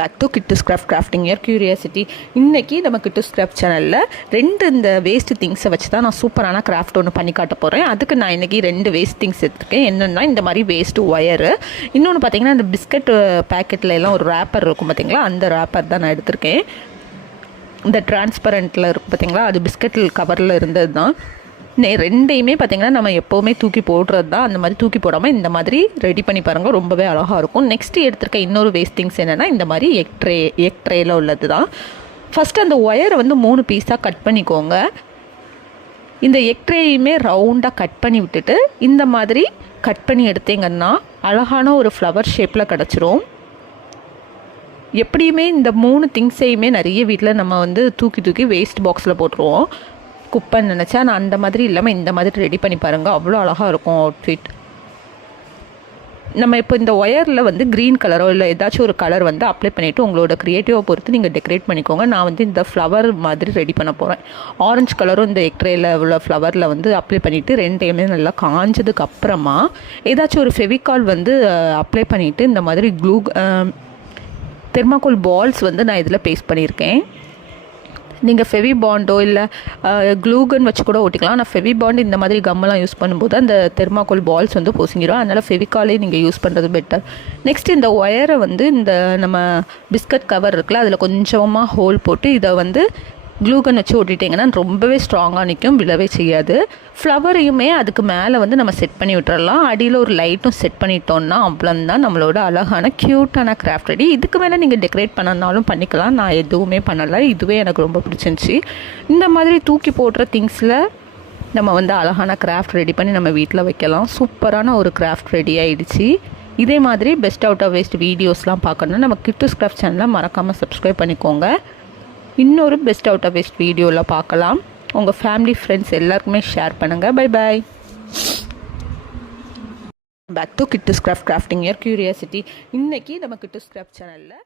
Back to Kittu craft crafting year curiosity இன்றைக்கி நம்ம கிட்டு ஸ்கிராஃப்ட் சேனலில் ரெண்டு இந்த வேஸ்ட் திங்ஸை வச்சு தான் நான் சூப்பரான கிராஃப்ட் ஒன்று பண்ணி காட்ட போகிறேன் அதுக்கு நான் இன்றைக்கி ரெண்டு வேஸ்ட் திங்ஸ் எடுத்துருக்கேன். என்னென்னா இந்த மாதிரி வேஸ்ட்டு ஒயரு இன்னொன்று பார்த்தீங்கன்னா இந்த பிஸ்கட் பேக்கெட்டில் எல்லாம் ஒரு ரேப்பர் இருக்கும் பார்த்தீங்களா அந்த ரேப்பர் தான் நான் எடுத்திருக்கேன். இந்த டிரான்ஸ்பரண்ட்டில் இருக்கும் பார்த்தீங்களா அது பிஸ்கட்டில் கவரில் இருந்தது தான் ரெண்டையுமே பார்த்திங்கன்னா நம்ம எப்போவுமே தூக்கி போடுறது தான் அந்த மாதிரி தூக்கி போடாமல் இந்த மாதிரி ரெடி பண்ணி பாருங்கள் ரொம்பவே அழகாக இருக்கும். நெக்ஸ்ட் எடுத்திருக்க இன்னொரு வேஸ்ட் திங்ஸ் என்னென்னா இந்த மாதிரி எக் ட்ரே எக் ட்ரேயில் உள்ளது தான் ஃபஸ்ட்டு அந்த ஒயரை வந்து மூணு பீஸாக கட் பண்ணிக்கோங்க. இந்த எக்ட்ரேயுமே ரவுண்டாக கட் பண்ணி விட்டுட்டு இந்த மாதிரி கட் பண்ணி எடுத்தீங்கன்னா அழகான ஒரு ஃப்ளவர் ஷேப்பில் கிடச்சிரும். எப்படியுமே இந்த மூணு திங்ஸையுமே நிறைய வீட்டில் நம்ம வந்து தூக்கி தூக்கி வேஸ்ட் பாக்ஸில் போட்டுருவோம். குப்பைன்னு நினச்சா நான் அந்த மாதிரி இல்லாமல் இந்த மாதிரி ரெடி பண்ணி பாருங்கள் அவ்வளோ அழகாக இருக்கும் அவுட்ஃபிட் நம்ம இப்போ இந்த ஒயரில் வந்து க்ரீன் கலரோ இல்லை ஏதாச்சும் ஒரு கலர் வந்து அப்ளை பண்ணிவிட்டு உங்களோட க்ரியேட்டிவை பொறுத்து நீங்கள் டெக்கரேட் பண்ணிக்கோங்க. நான் வந்து இந்த ஃப்ளவர் மாதிரி ரெடி பண்ண போகிறேன் ஆரஞ்சு கலரும் இந்த எக்ட்ரேயில் உள்ள ஃப்ளவரில் வந்து அப்ளை பண்ணிவிட்டு ரெண்டையுமே நல்லா காஞ்சதுக்கு அப்புறமா ஏதாச்சும் ஒரு ஃபெவிகால் வந்து அப்ளை பண்ணிவிட்டு இந்த மாதிரி க்ளூ தெர்மாக்கோல் பால்ஸ் வந்து நான் இதில் பேஸ்ட் பண்ணியிருக்கேன். நீங்கள் ஃபெவி பாண்டோ இல்லை க்ளூகன் வச்சு கூட ஒட்டிக்கலாம் ஆனால் ஃபெவி பாண்ட் இந்த மாதிரி கம்மெல்லாம் யூஸ் பண்ணும்போது அந்த தெர்மாக்கோல் பால்ஸ் வந்து பொசுங்கிடும் அதனால் ஃபெவிகாலே நீங்கள் யூஸ் பண்ணுறது பெட்டர் நெக்ஸ்ட் இந்த ஒயரை வந்து இந்த நம்ம பிஸ்கட் கவர் இருக்குல்ல அதில் கொஞ்சமாக ஹோல் போட்டு இதை வந்து க்ளூகன் வச்சு ஒட்டிட்டிங்கன்னா ரொம்பவே ஸ்ட்ராங்காக நிற்கும் விழவே செய்யாது. ஃப்ளவரையுமே அதுக்கு மேலே வந்து நம்ம செட் பண்ணி விட்டுறலாம். அடியில் ஒரு லைட்டும் செட் பண்ணிட்டோம்னா அவ்வளோந்தான் நம்மளோட அழகான க்யூட்டான கிராஃப்ட் ரெடி இதுக்கு மேலே நீங்கள் டெக்கரேட் பண்ணனாலும் பண்ணிக்கலாம். நான் எதுவுமே பண்ணலை. இதுவே எனக்கு ரொம்ப பிடிச்சிருந்துச்சி. இந்த மாதிரி தூக்கி போடுற திங்ஸில் நம்ம வந்து அழகான கிராஃப்ட் ரெடி பண்ணி நம்ம வீட்டில் வைக்கலாம். சூப்பரான ஒரு கிராஃப்ட் ரெடி ஆகிடுச்சு இதே மாதிரி பெஸ்ட் அவுட் ஆஃப் வேஸ்ட் வீடியோஸ்லாம் பார்க்கணுன்னா நம்ம கிட்டு கிராஃப்ட் சேனலை மறக்காமல் சப்ஸ்கிரைப் பண்ணிக்கோங்க. இன்னொரு பெஸ்ட் அவுட் ஆஃப் பெஸ்ட் வீடியோவில் பார்க்கலாம். உங்கள் ஃபேமிலி ஃப்ரெண்ட்ஸ் எல்லாருக்குமே ஷேர் பண்ணுங்கள் bye bye back to Kittu craft crafting year curiosity இன்றைக்கி நம்ம கிட்டு ஸ்கிராஃப்ட் சேனலில்